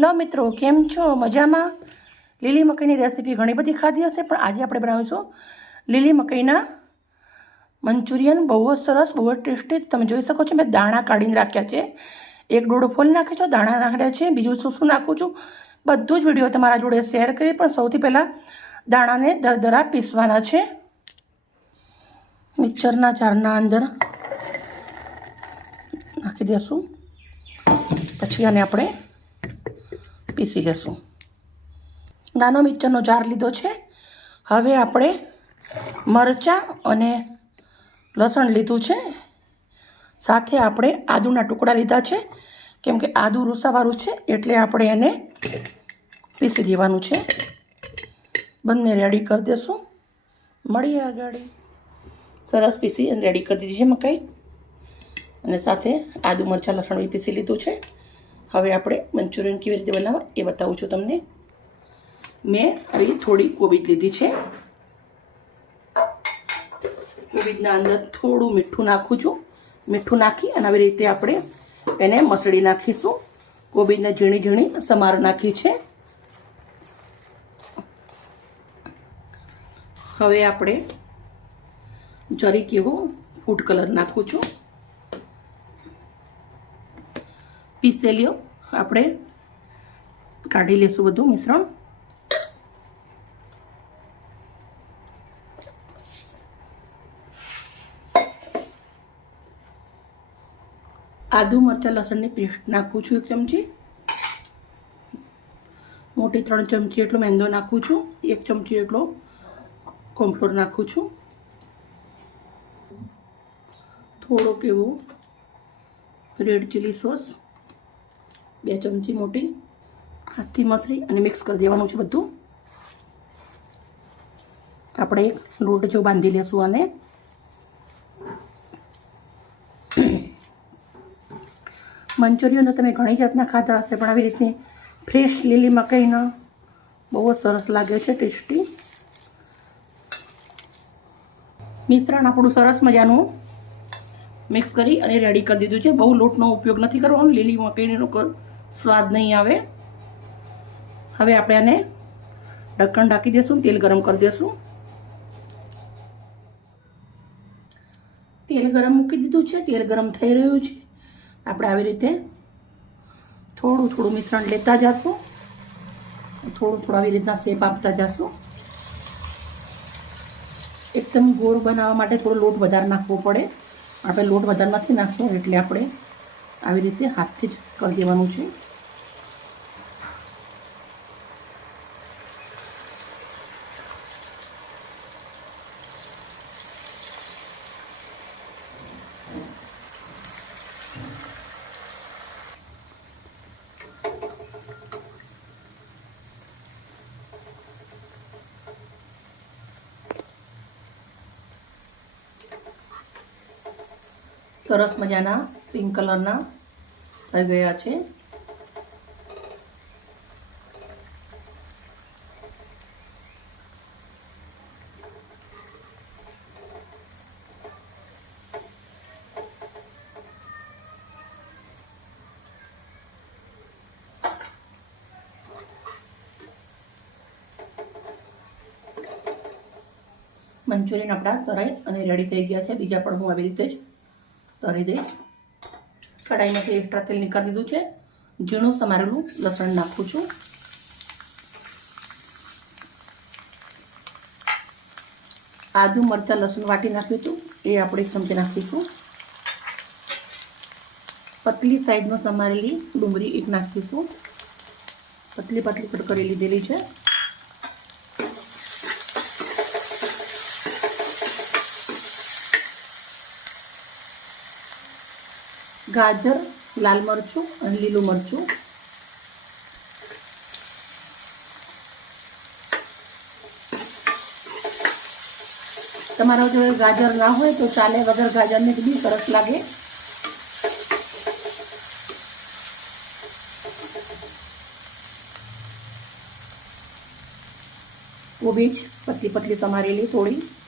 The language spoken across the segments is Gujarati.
હેલો મિત્રો, કેમ છો? મજામાં? લીલી મકાઈની રેસીપી ઘણી બધી ખાધી હશે, પણ આજે આપણે બનાવીશું લીલી મકાઈના મંચુરિયન. બહુ જ સરસ, બહુ જ ટેસ્ટી. તમે જોઈ શકો છો, મેં દાણા કાઢીને રાખ્યા છે. એક ડોડો ફોલ નાખ્યો છો, દાણા નાખ્યા છે. બીજું શું શું નાખું છું? બધું જ વીડિયો તમારા જોડે શેર કરી, પણ સૌથી પહેલાં દાણાને દરદરા પીસવાના છે. મિક્સરના જારના અંદર નાખી દઈશું પછી આને આપણે પીસી લેશું. નાનો મિક્સરનો જાર લીધો છે. હવે આપણે મરચાં અને લસણ લીધું છે. સાથે આપણે આદુના ટુકડા લીધા છે. કેમ કે આદુ રૂસાવાળું છે, એટલે આપણે એને પીસી દેવાનું છે. બંને રેડી કરી દેશું. મળીએ આગળ. સરસ પીસી અને રેડી કરી દીધી છે મકાઈ. અને સાથે આદુ મરચાં લસણ બી પીસી લીધું છે. હવે આપણે મંચુરિયન કેવી રીતે બનાવવા એ બતાવું છું તમને. મેં આવી થોડી કોબીજ લીધી છે. કોબીજના અંદર થોડું મીઠું નાખું છું. મીઠું નાખી અને આવી રીતે આપણે એને મસળી નાખીશું. કોબીજને ઝીણી ઝીણી સમાર નાખી છે. હવે આપણે જરીક એવો ફૂડ કલર નાખું છું. પીસેલીઓ આપણે કાઢી લેશું બધું મિશ્રણ. આદુ મરચાં લસણની પેસ્ટ નાખું છું એક ચમચી. મોટી ત્રણ ચમચી એટલો મેંદો નાખું છું. એક ચમચી એટલો કોમ્ફ્લોર નાખું છું. થોડોક એવો રેડ ચીલી સોસ બે ચમચી મોટી હાથથી મસળી અને મિક્સ કરી દેવાનું છે બધું. આપણે એક લોટ જો બાંધી લેશું અને મંચુરિયન તમે ઘણી જાતના ખાધા હશે, પણ આવી રીતની ફ્રેશ લીલી મકાઈનો બહુ જ સરસ લાગે છે, ટેસ્ટી. મિશ્રણ આપણું સરસ મજાનું મિક્સ કરી અને રેડી કરી દીધું છે. બહુ લોટનો ઉપયોગ નથી કરવાનો, લીલી મકાઈનો સ્વાદ નહીં આવે. હવે આપણે આને ઢક્કણ ઢાંકી દઈશું તેલ ગરમ કરી દઈશું તેલ ગરમ મૂકી દીધું છે, તેલ ગરમ થઈ રહ્યું છે. આપણે આવી રીતે થોડું થોડું મિશ્રણ લેતા જશું. થોડું થોડું આવી રીતના શેપ આપતા જશું. એકદમ ગોળ બનાવવા માટે થોડો લોટ વધારે નાખવો પડે. આપણે લોટ વધારે નથી નાખવો એટલે આપણે આવી રીતે હાથથી જ કરી દેવાનું છે સરસ મજાના પિંક કલરના થઈ ગયા છે. મંચુરિયન આપણા તરાઈ અને રેડી થઈ ગયા છે. બીજા પણ હું આવી રીતે જ તરી દઈશ. કઢાઈમાંથી એક્સ્ટ્રા તેલ નીકાળી દીધું છે. ઝીણું સમારેલું લસણ નાખું છું. આદુ, મરચાં, લસણ વાટી નાખ્યું હતું. એ આપણે ચમચી નાખીશું. પતલી સાઈડમાં સમારેલી ડુંગળી એક નાખીશું. પતલી પતલી કટ કરી લીધેલી છે. ગાજર, લાલ મરચું અને લીલું મરચું. તમારા જોડે ગાજર ના હોય તો ચાલે, વગર ગાજરની બી સરસ લાગે. કોબીજ પતલી પતલી સમારેલી થોડી.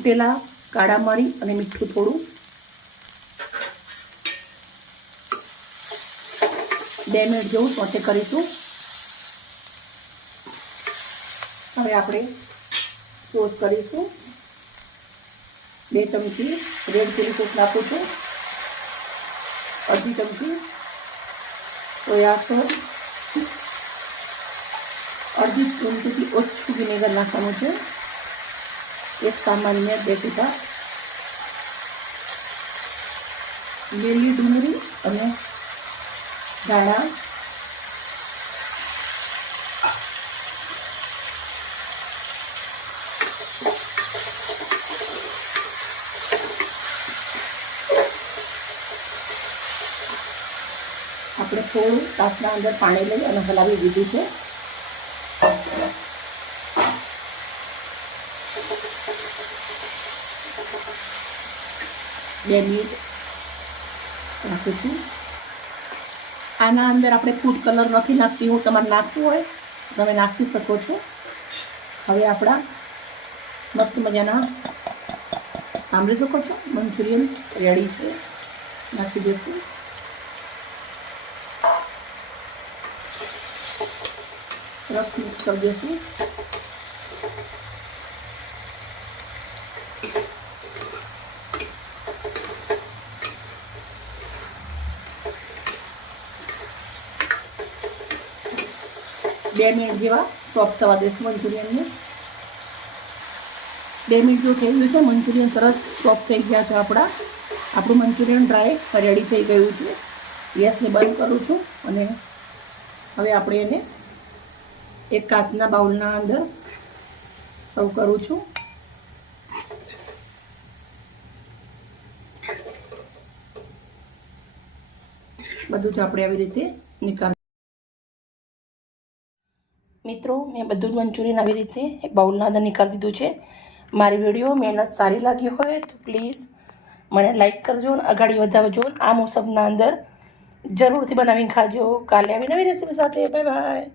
કૂટેલા કાળા મરી અને મીઠું થોડું. બે મિનિટ જેવું સોતે કરીશું. હવે આપણે સોસ કરીશું. બે ચમચી રેડ ચીલી સોસ નાખું છું. અડધી ચમચી સોયા સોસ. અડધી ચમચીથી ઓછું વિનેગર નાખવાનું છે. એક સામાન્ય બે ટીપા લીલી ડુંગળી અને ધાણા. આપણે થોડું તાસના અંદર પાણી લઈ અને હલાવી દીધું છે. બે મિનિટ. રાખીશું આના અંદર આપણે ફૂડ કલર નથી નાખતી, હું તમારે નાખવું હોય, તમે નાખી શકો છો. હવે આપણા મસ્ત મજાના સાંભળી શકો છો? મંચુરિયન રેડી છે. નાખી દઈશું રસ મિક્સ કરી દઈશું બે મિનિટ જેવા સોફ્ટ થવા દઈશ મંચુરિયનને. બે મિનિટ જો થઈ ગયું છે, મંચુરિયન સરસ સોફ્ટ થઈ ગયા છે આપણા. આપણું મંચુરિયન ડ્રાય રેડી થઈ ગયું છે. ગેસને બંધ કરું છું અને હવે આપણે એને એક કાચના બાઉલના અંદર સર્વ કરું છું. બધું જ આપણે આવી રીતે નિકાલ મિત્રો, મેં બધું જ મંચુરિયન આવી રીતે એક બાઉલના અંદર નીકાળી દીધું છે. મારી વીડિયો મહેનત સારી લાગી હોય તો પ્લીઝ મને લાઇક કરજો અને અગાડી વધારજો આ મોસમના અંદર જરૂરથી બનાવીને ખાજો. કાલે આવી નવી રેસીપી સાથે. Bye bye.